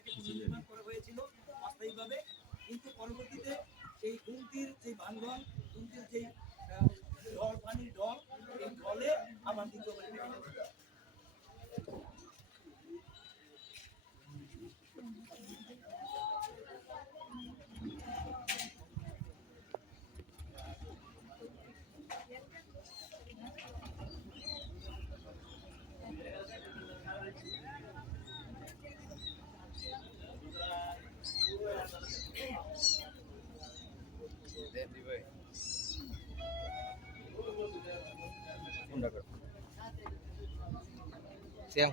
একটি পুনর্নির্মাণ করা হয়েছিল অস্থায়ীভাবে। কিন্তু পরবর্তীতে সেই গুমতির যে বান্ধন গুমতির যে আহ, ঢল পানির ঢল এই ঢলে আমার দ্বিতীয় বাড়ি ভেঙে গেছে। Siang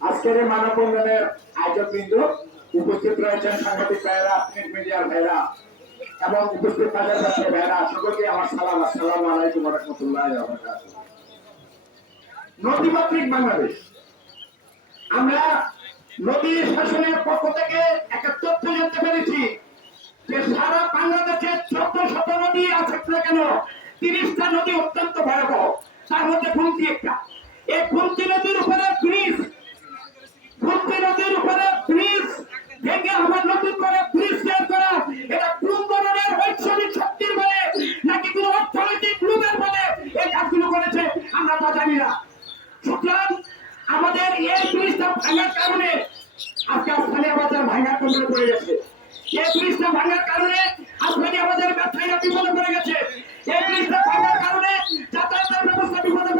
আজকের এই মানববন্ধনের আয়োজক বিন্দু উপস্থিত রয়েছেন সাংবাদিক ভাইয়েরা, প্রিন্ট মিডিয়ার ভাইয়েরা এবং উপস্থিত ব্যবসায়ী সকলকে আমার সালাম, আসসালামু আলাইকুম রহমতুল্লাহ নদীমাতৃক বাংলাদেশ। আমরা নদী শাসনের পক্ষ থেকে একটা তথ্য জানতে পেরেছি যে সারা বাংলাদেশে চোদ্দ শত নদী আছে না কেন, তিরিশটা নদী অত্যন্ত ভয়াবহ। তার মধ্যে ফুলতি একটা। এই ফুলতি নদীর উপরে ব্রিজ ফুলতি নদীর উপরে ব্রিজ ভেঙে আমার নদীর করে ব্রিজ তৈরি করা, এটা কোন ধরনের ঐশ্বরিক শক্তির বলে, নাকি কোন অর্থনৈতিক লোভের বলে এই কাজগুলো করেছে, আমরা তা জানি না। আমাদের এই ব্রিজটা ভাঙার কারণে আজকে স্থানীয় বাজার ভাঙার কন্ট্রোল করে গেছে। এই ব্রিজটা ভাঙার কারণে স্থানীয় আমাদের ব্যবসায়ীরা বিপদে পড়ে গেছে। এই ব্রিজটা ভাঙার কারণে যাতায়াতের ব্যবস্থা বিপদে